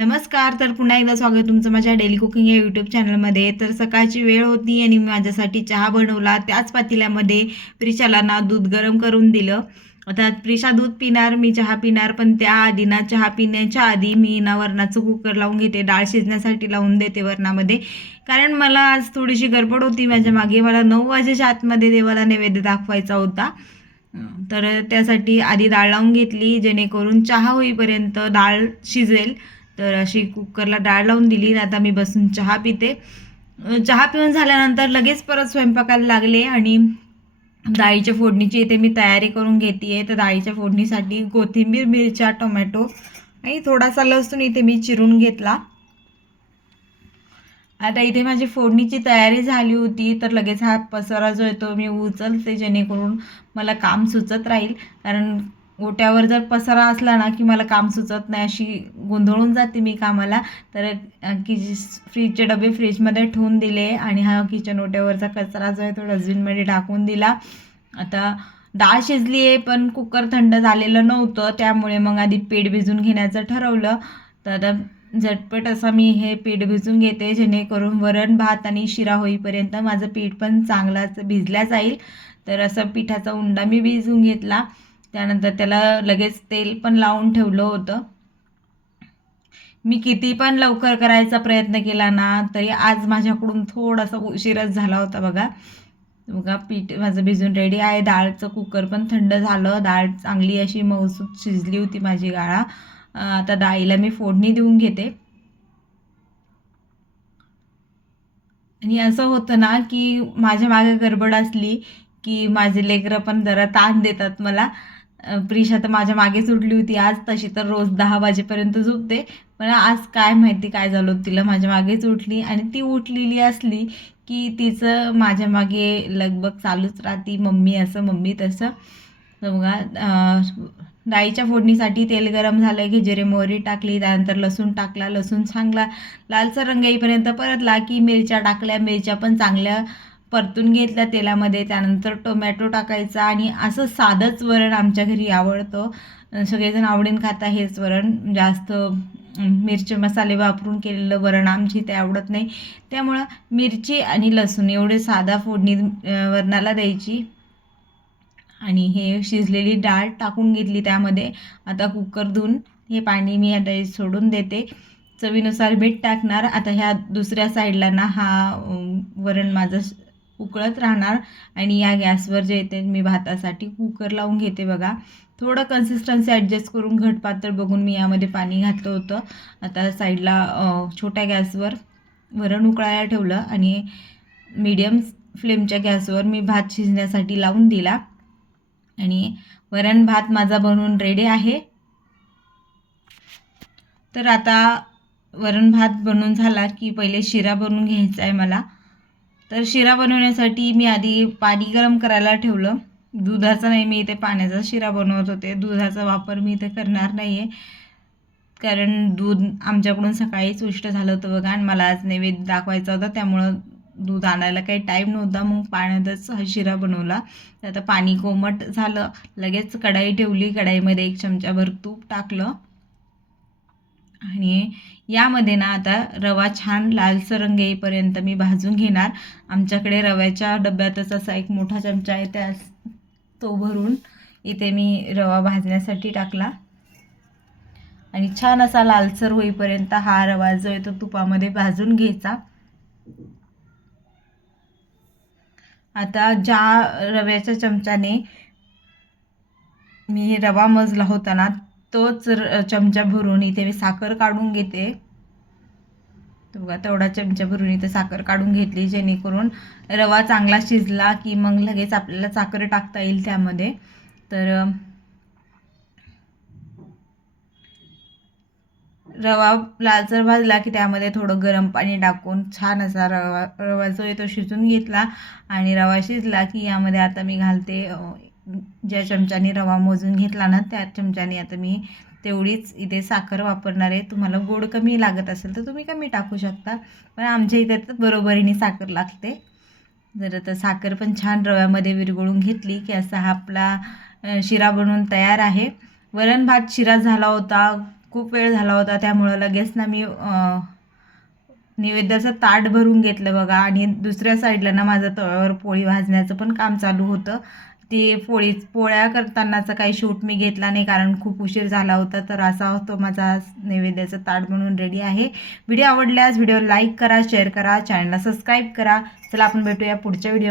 नमस्कार. तर पुन्हा एकदा स्वागत तुमचं माझ्या डेली कुकिंग या यूट्यूब चॅनलमध्ये. तर सकाळची वेळ होती आणि मी माझ्यासाठी चहा बनवला. त्याच पातेल्यामध्ये प्रिशाला ना दूध गरम करून दिलं. आता प्रिशा दूध पिणार, मी चहा पिणार. पण त्याआधी ना चहा पिण्याच्या आधी मी ना वरणाचं कुकर लावून घेते. डाळ शिजण्यासाठी लावून देते वरणामध्ये. कारण मला आज थोडीशी गडबड होती माझ्या मागे. मला 9 वाजेच्या आतमध्ये देवाला नैवेद्य दाखवायचा होता. तर त्यासाठी आधी डाळ लावून घेतली, जेणेकरून चहा होईपर्यंत डाळ शिजेल. तर अशी कुकरला डाळ लावून दिली. आता मी बसून चहा पिते. चहा पिऊन झाल्यानंतर लगेच परत स्वयंपाकाला लागले आणि डाळीच्या फोडणीची इथे मी तयारी करून घेते आहे. तर डाळीच्या फोडणीसाठी कोथिंबीर, मिरच्या, टोमॅटो आणि थोडासा लसूण इथे मी चिरून घेतला. आता इथे माझी फोडणीची तयारी झाली होती. तर लगेच हा पसारा जो आहे तो मी उचलते, जेणेकरून मला काम सुचत राहील. कारण ओट्यावर जर पसारा असला ना की मला काम सुचत नाही, अशी गोंधळून जाते मी कामाला. तर की फ्रीजचे डबे फ्रीजमध्ये ठेवून दिले आणि हा किचन ओट्यावरचा कचरा जो आहे तो डस्टबिनमध्ये टाकून दिला. आता डाळ शिजली आहे, पण कुकर थंड झालेलं नव्हतं, त्यामुळे मग आधी पीठ भिजून घेण्याचं ठरवलं. तर आता झटपट असा मी हे पीठ भिजून घेते, जेणेकरून वरण भात आणि शिरा होईपर्यंत माझं पीठ पण चांगलाच भिजल्या जाईल. तर असं पिठाचा उंडा मी भिजून घेतला. त्यानंतर त्याला लगेच तेल पण लावून ठेवलं होतं. मी किती पण लवकर करायचा प्रयत्न केला ना, तरी आज माझ्याकडून थोडासा उशीरच झाला होता बघा. बघा पीठ माझं भिजून रेडी आहे. डाळचं कुकर पण थंड झालं. डाळ चांगली अशी मऊसूत शिजली होती माझी डाळ. आता डाळीला मी फोडणी देऊन घेते. आणि असं होतं ना की माझ्या मागे गडबड असली की माझे लेकरं पण जरा ताण देतात मला. प्रिशा तर माझ्या मागेच उठली होती आज. तशी तर रोज 10 वाजेपर्यंत झोपते, पण आज काय माहिती काय झालं होतं तिला, माझ्या मागेच उठली. आणि ती उठलेली असली की तिचं माझ्या मागे लगबग चालूच राहते, मम्मी असं मम्मी तसं. तर बघा डाळीच्या फोडणीसाठी तेल गरम झालं की जिरे मोहरी टाकली, त्यानंतर लसूण टाकला. लसूण चांगला लालसर रंग येईपर्यंत परतला की मिरच्या टाकल्या. मिरच्या पण चांगल्या परतून घेतल्या तेलामध्ये. त्यानंतर टोमॅटो टाकायचा. आणि असं साधंच वरण आमच्या घरी आवडतं. सगळेजण आवडीन खाता हेच वरण. जास्त मिरची मसाले वापरून केलेलं वरण आमची ते आवडत नाही. त्यामुळं मिरची आणि लसूण एवढे साधा फोडणी वरणाला द्यायची. आणि हे शिजलेली डाळ टाकून घेतली त्यामध्ये. आता कुकर धुवून हे पाणी मी आता सोडून देते. चवीनुसार मीठ टाकणार. आता ह्या दुसऱ्या साईडला ना हा वरण माझं उकळत राहणार. आणि या गॅसवर जे येते मी भातासाठी कुकर लावून घेते बघा. थोडं कन्सिस्टन्सी ॲडजस्ट करून घट पातळ बघून मी यामध्ये पाणी घातलं होतं. आता साईडला छोट्या गॅसवर वरण उकळायला ठेवलं आणि मीडियम फ्लेमच्या गॅसवर मी भात शिजण्यासाठी लावून दिला. आणि वरण भात माझा बनवून रेडी आहे. तर आता वरण भात बनवून झाला की पहिले शिरा बनवून घ्यायचा आहे मला. तर शिरा बनवण्यासाठी मी आधी पाणी गरम करायला ठेवलं. दुधाचा नाही, मी इथे पाण्याचा शिरा बनवत होते. दुधाचा वापर मी इथे करणार नाही आहे, कारण दूध आमच्याकडून सकाळीच उष्ट झालं होतं बघा. आणि मला आज नैवेद्य दाखवायचा होता, त्यामुळं दूध आणायला काही टाईम नव्हता. मग पाण्यातच हा शिरा बनवला. तर आता पाणी कोमट झालं, लगेच कढाई ठेवली. कढाईमध्ये 1 चमचाभर तूप टाकलं. आणि यामध्ये ना आता रवा छान लालसर रंग येईपर्यंत मी भाजून घेणार. आमच्याकडे रव्याच्या डब्यातच असा एक मोठा चमचा आहे, त्या तो भरून इथे मी रवा भाजण्यासाठी टाकला. आणि छान असा लालसर होईपर्यंत हा रवा जो आहे तो तुपामध्ये भाजून घ्यायचा. आता ज्या रव्याच्या चमच्याने मी रवा मजला होता ना, तोच चमचा भरून इथे मी साखर काढून घेते. तर बघा तेवढा चमचा भरून इथे साखर काढून घेतली, जेणेकरून रवा चांगला शिजला की मग लगेच आपल्याला साखर टाकता येईल त्यामध्ये. तर रवा लालसर भाजला की त्यामध्ये थोडं गरम पाणी टाकून छान असा रवा जो आहे तो शिजून घेतला. आणि रवा शिजला की यामध्ये आता मी घालते, ज्या चमच्याने रवा मोजून घेतला ना त्या चमच्याने आता मी तेवढीच इथे साखर वापरणार आहे. तुम्हाला गोड कमी लागत असेल तर तुम्ही कमी टाकू शकता, पण आमच्या इथे तर बरोबरीने साखर लागते. जर आता साखर पण छान रव्यामध्ये विरघळून घेतली की असा हा आपला शिरा बनवून तयार आहे. वरण भात शिरा झाला होता. खूप वेळ झाला होता, त्यामुळं लगेच ना मी नैवेद्याचं ताट भरून घेतलं बघा. आणि दुसऱ्या साईडला ना माझं तव्यावर पोळी भाजण्याचं पण काम चालू होतं. ती पोळ्या करतानाचा काही शूट मी घेतला नाही, कारण खूप उशीर झाला होता. तर असा होतो माझा नैवेद्याचं ताट बनवून रेडी आहे. व्हिडिओ आवडल्यास व्हिडिओ लाईक करा, शेअर करा, चॅनलला सबस्क्राईब करा. चला आपण भेटूया पुढच्या व्हिडिओ.